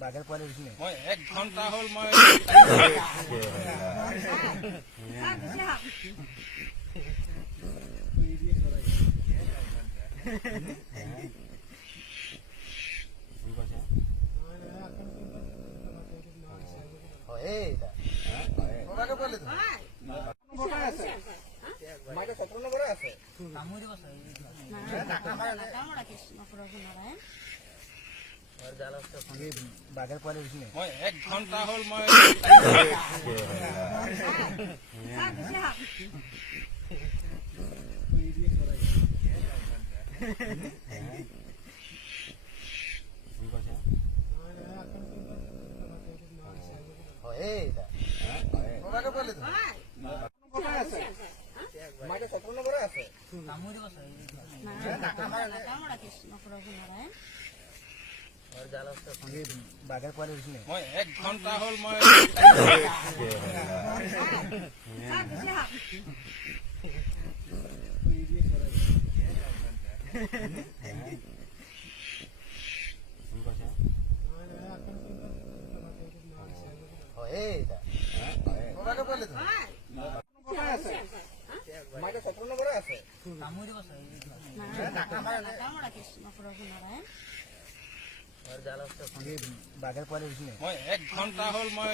বাঘেৰ পোৱালি দিছিলে মই 1 ঘন্টা হল মই বাঘেৰ পোৱালি দিছিলে মই 1 ঘন্টা হল মই বাঘেৰ পোৱালি দিছিলে মই 1 ঘন্টা হল মই বাঘেৰ পোৱালি দিছিলে মই 1 ঘন্টা হল মই